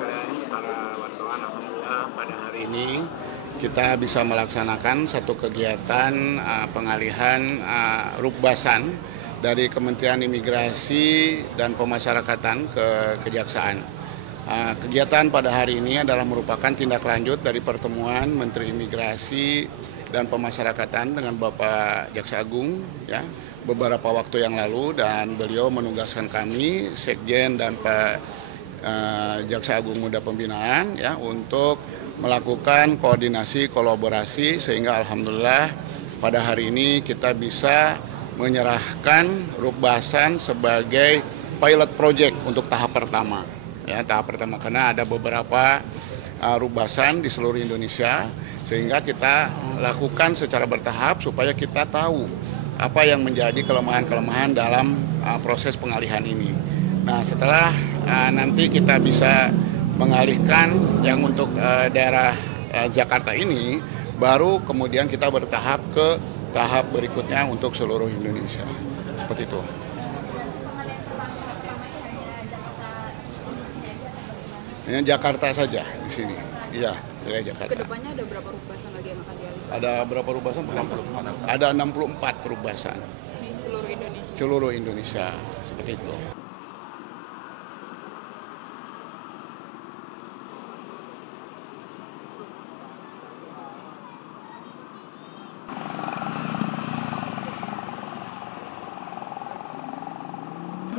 sekalian, para wartawan, alhamdulillah pada hari ini kita bisa melaksanakan satu kegiatan pengalihan rukbasan dari Kementerian Imigrasi dan Pemasyarakatan ke Kejaksaan. Kegiatan pada hari ini adalah merupakan tindak lanjut dari pertemuan Menteri Imigrasi dan Pemasyarakatan dengan Bapak Jaksa Agung ya beberapa waktu yang lalu, dan beliau menugaskan kami Sekjen dan Pak Jaksa Agung Muda Pembinaan ya untuk melakukan koordinasi kolaborasi sehingga alhamdulillah pada hari ini kita bisa menyerahkan rukbasan sebagai pilot project untuk tahap pertama. Ya, tahap pertama karena ada beberapa rukbasan di seluruh Indonesia sehingga kita lakukan secara bertahap supaya kita tahu apa yang menjadi kelemahan-kelemahan dalam proses pengalihan ini. Nah, setelah nanti kita bisa mengalihkan yang untuk daerah Jakarta ini, baru kemudian kita bertahap ke tahap berikutnya untuk seluruh Indonesia. Seperti itu. Ini Jakarta saja di sini. Iya, wilayah Jakarta. Kedepannya ada berapa rukbasan lagi yang akan dialihkan? Ada berapa rukbasan? Ada 64 rukbasan. Di seluruh Indonesia? Seluruh Indonesia, seperti itu.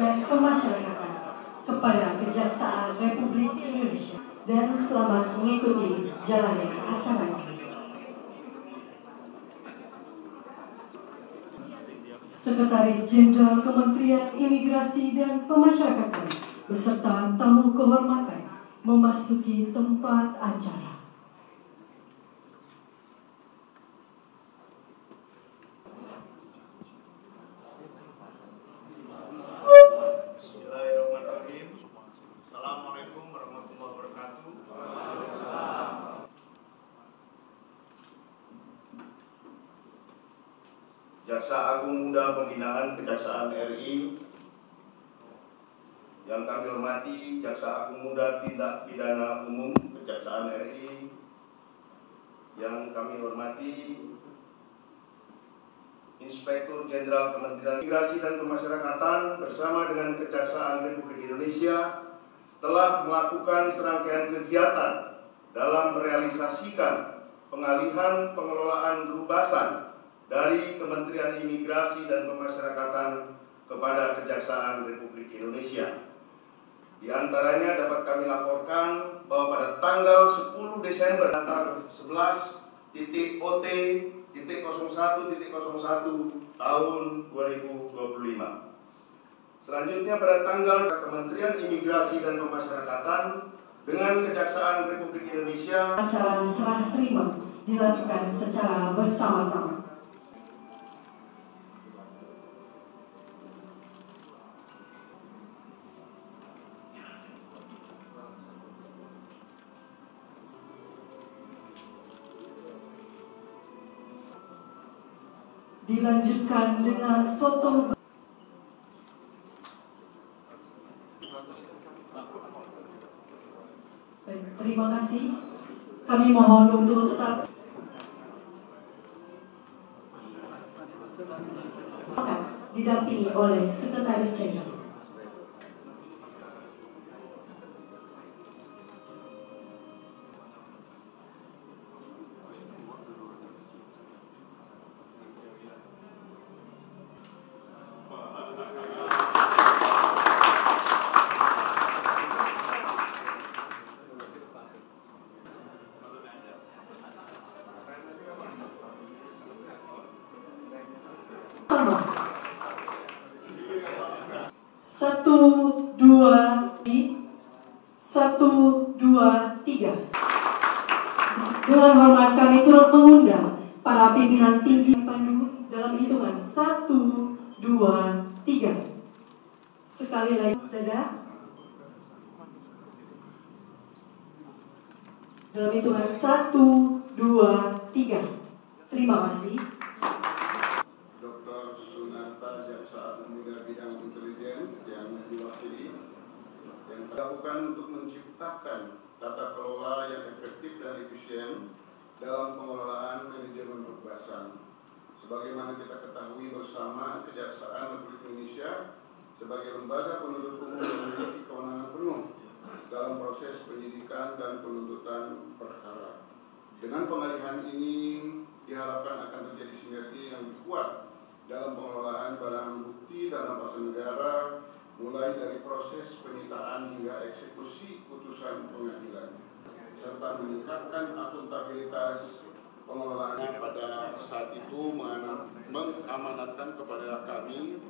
Dan pemasyarakatan kepada Kejaksaan Republik Indonesia dan selamat mengikuti jalannya acara ini. Sekretaris Jenderal Kementerian Imigrasi dan Pemasyarakatan beserta tamu kehormatan memasuki tempat acara. Bismillahirrahmanirrahim. Assalamualaikum warahmatullahi wabarakatuh. Jaksa Agung Muda Pembinaan Kejaksaan RI yang kami hormati Jaksa Agung Muda Tindak Pidana Umum Kejaksaan RI, yang kami hormati Inspektur Jenderal Kementerian Imigrasi dan Pemasyarakatan bersama dengan Kejaksaan Republik Indonesia telah melakukan serangkaian kegiatan dalam merealisasikan pengalihan pengelolaan rukbasan dari Kementerian Imigrasi dan Pemasyarakatan kepada Kejaksaan Republik Indonesia. Di antaranya dapat kami laporkan bahwa pada tanggal 10 Desember 11.OT.01.01 tahun 2025. Selanjutnya pada tanggal Kementerian Imigrasi dan Pemasyarakatan dengan Kejaksaan Republik Indonesia. Acara serah terima dilakukan secara bersama-sama. Dilanjutkan dengan foto. Baik, terima kasih. Kami mohon untuk tetap akan didampingi oleh Sekretaris Jenderal. Satu, dua, tiga. Dengan hormat kami turut mengundang para pimpinan tinggi pandu dalam hitungan 1, 2, 3. Sekali lagi, dada. Dalam hitungan 1, 2, 3. Terima kasih. Dr. Sunarta, Jaksa Agung Muda Bidang Intelijen yang diwakili, yang dilakukan untuk menciptakan tata kelola yang efektif dan efisien dalam pengelolaan manajemen perluasan. Sebagaimana kita ketahui bersama, Kejaksaan Republik Indonesia sebagai lembaga penuntut umum memiliki kewenangan penuh dalam proses penyidikan dan penuntutan perkara. Dengan pengalihan ini diharapkan akan terjadi sinergi yang kuat dalam pengelolaan barang bukti dan rampasan negara, mulai dari proses penyitaan hingga eksekusi putusan pengadilan, serta meningkatkan akuntabilitas pengelolaannya. Pada saat itu mengamanatkan kepada kami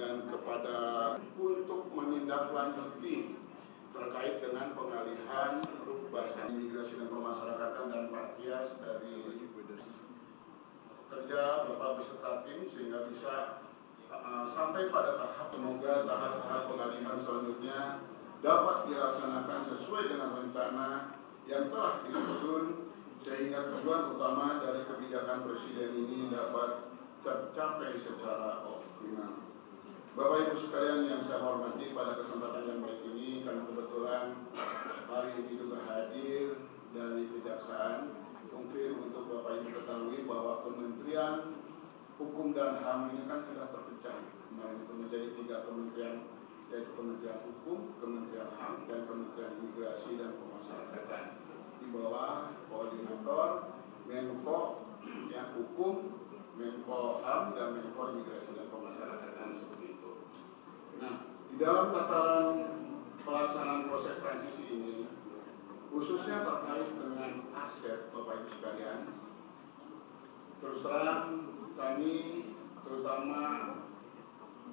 dan kepada untuk menindaklanjuti terkait dengan pengalihan Rukbasan Imigrasi dan Pemasyarakatan dan Pak Tias dari kerja Bapak beserta tim sehingga bisa sampai pada tahap, semoga tahap-tahap pengalihan selanjutnya dapat dilaksanakan sesuai dengan rencana yang telah disusun, sehingga tujuan utama dari kebijakan Presiden ini dapat tercapai secara optimal. Bapak Ibu sekalian yang saya hormati, pada kesempatan yang baik ini karena kebetulan hari ini juga hadir dari Kejaksaan, mungkin untuk Bapak Ibu ketahui bahwa Kementerian Hukum dan HAM ini kan sudah terpecah menjadi 3 kementerian, yaitu Kementerian Hukum, Kementerian HAM, dan Kementerian Imigrasi dan Pemasyarakatan. Di bawah koordinator Menko yang Hukum, Menko HAM, dan Menko Imigrasi dan Pemasyarakatan, seperti itu. Nah, di dalam tataran pelaksanaan proses transisi ini, khususnya terkait dengan aset Bapak Ibu sekalian, terus terang kami terutama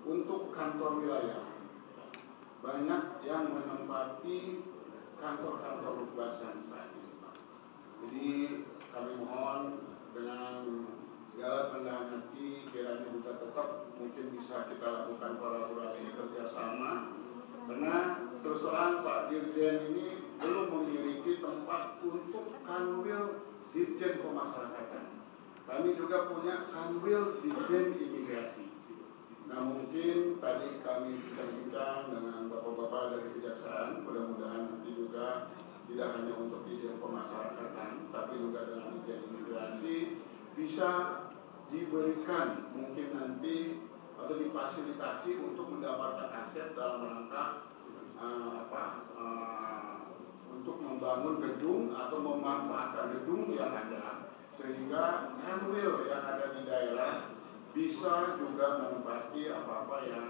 untuk kantor wilayah banyak yang menempati kantor-kantor Rukbasan saat ini. Jadi kami mohon dengan segala kerendahan hati kiranya juga tetap mungkin bisa kita lakukan kolaborasi kerjasama, karena terus terang Pak Dirjen ini belum memiliki tempat untuk kanwil Dirjen Pemasyarakatan. Kami juga punya kanwil Dirjen Imigrasi. Nah, mungkin tadi kami bincang-bincang dengan bapak-bapak dari Kejaksaan, mudah-mudahan nanti juga tidak hanya untuk Dirjen Pemasyarakatan, tapi juga dengan Dirjen Imigrasi bisa diberikan mungkin nanti atau difasilitasi untuk mendapatkan aset dalam rangka untuk membangun gedung atau memanfaatkan gedung yang ada, sehingga kanwil yang ada di daerah bisa juga menempati apa-apa yang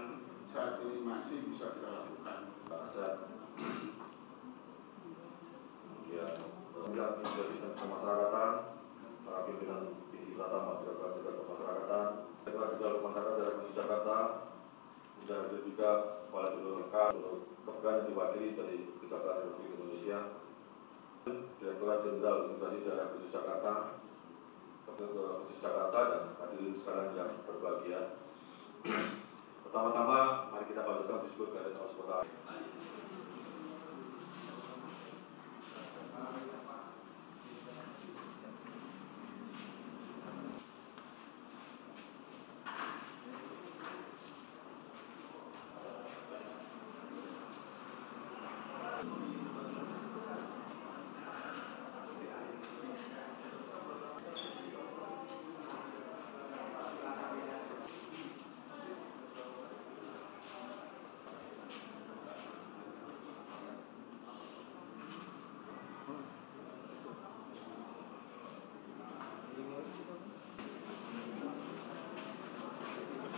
saat ini masih bisa kita lakukan. Aset, kemudian Imigrasi dan Pemasyarakatan, para pimpinan tinggi pertama birokrasi dan pemasyarakatan, juga masyarakat dari khusus Jakarta, dan ada juga kepala BPK, kemudian diwakili dari Kejaksaan Republik Indonesia, Direktorat Jenderal Imigrasi Daerah Khusus Jakarta, Khusus Jakarta, dan hadirin sekalian yang berbahagia. Pertama-tama, mari kita panjatkan disebut Garden Hospital.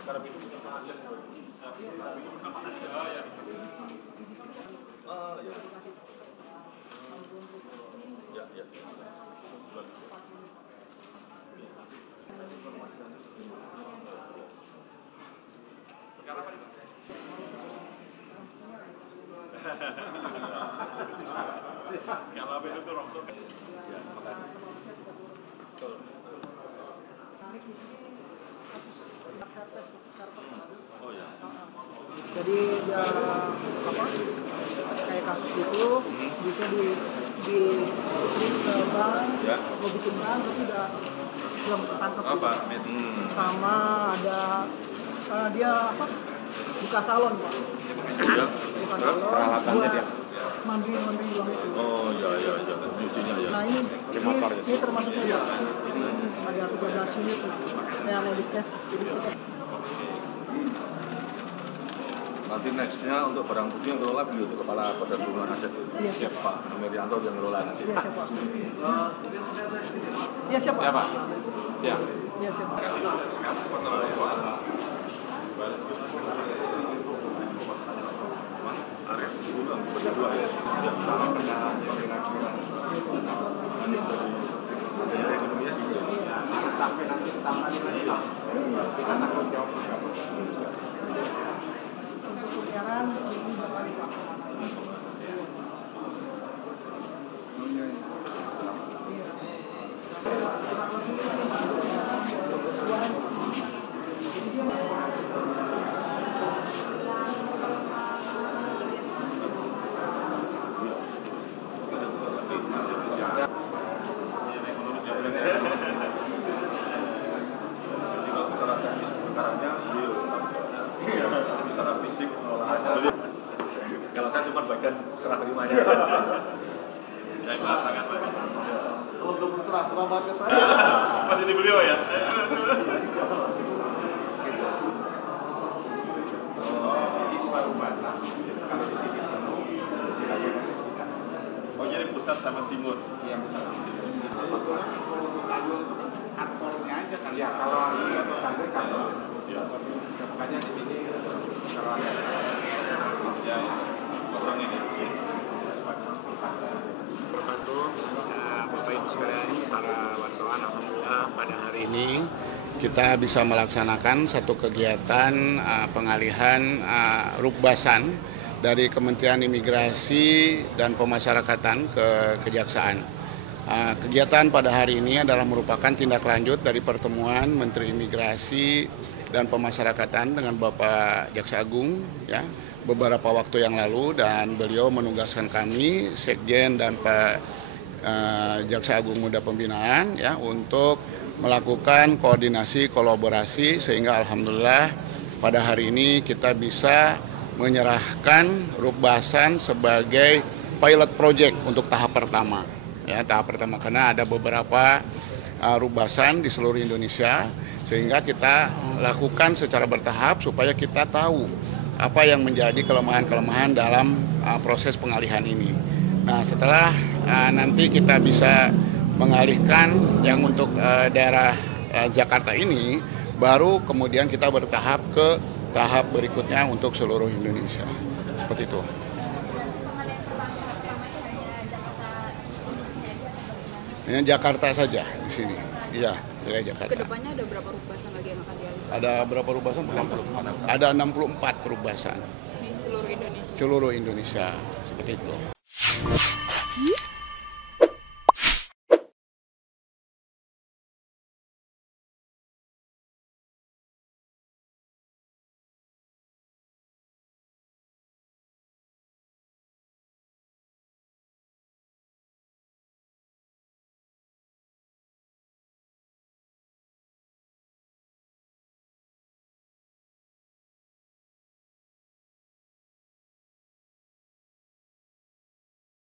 Karena itu bukan penghasilan ya. Perkara apa itu? Kalau itu tuh rongsor. Ya, makasih. Betul. Oh ya. Jadi dia kayak kasus itu, bisa dikirim ke bank, mau bikin bank tapi belum ketangkep. Sama ada dia buka salon Pak. Buka salon. Peralatannya dia. mandiri uang itu. Oh iya, nyucinya ya. Nah ini termasuknya ya. Ada 13 unit yang diskes. Nanti nextnya untuk barang bukti yang ngelola beliau itu Kepala Badan Perlindungan Aset. Iya, siap. Pak Merianto yang ngelola nanti. Iya siap Pak. Iya siap Pak. Ya Pak. Siap. Iya siap Pak. Area 10 berdua ya. Ya, sama dengan Sampai nanti tambah kita tanggung jawab. Untuk pemeliharaan ini berapa nih Pak? secara fisik pengelolaannya. Kalau saya cuma bagian serah terimanya. Yang belakangan Pak. Untuk berserah terima ke saya. Masih di beliau ya. Oh jadi pusat sama timur. Iya pusat sama timur. Kantornya aja kan. Ya kalau kantor. Ya. Makanya di sini kalau ada Ya kosong ini. Bapak Ibu sekalian, para wartawan, alhamdulillah pada hari ini kita bisa melaksanakan satu kegiatan pengalihan rukbasan dari Kementerian Imigrasi dan Pemasyarakatan ke Kejaksaan. Kegiatan pada hari ini adalah merupakan tindak lanjut dari pertemuan Menteri Imigrasi dan Pemasyarakatan dengan Bapak Jaksa Agung ya beberapa waktu yang lalu, dan beliau menugaskan kami Sekjen dan Pak Jaksa Agung Muda Pembinaan ya untuk melakukan koordinasi kolaborasi sehingga alhamdulillah pada hari ini kita bisa menyerahkan rukbasan sebagai pilot project untuk tahap pertama. Ya, tahap pertama karena ada beberapa rukbasan di seluruh Indonesia sehingga kita lakukan secara bertahap supaya kita tahu apa yang menjadi kelemahan-kelemahan dalam proses pengalihan ini. Nah, setelah nanti kita bisa mengalihkan yang untuk daerah Jakarta ini, baru kemudian kita bertahap ke tahap berikutnya untuk seluruh Indonesia. Seperti itu. Ini Jakarta saja di sini. Iya, wilayah Jakarta. Kedepannya ada berapa rukbasan lagi yang akan dialihkan? Ada berapa rukbasan? Ada 64 rukbasan. Di seluruh Indonesia? Seluruh Indonesia, seperti itu.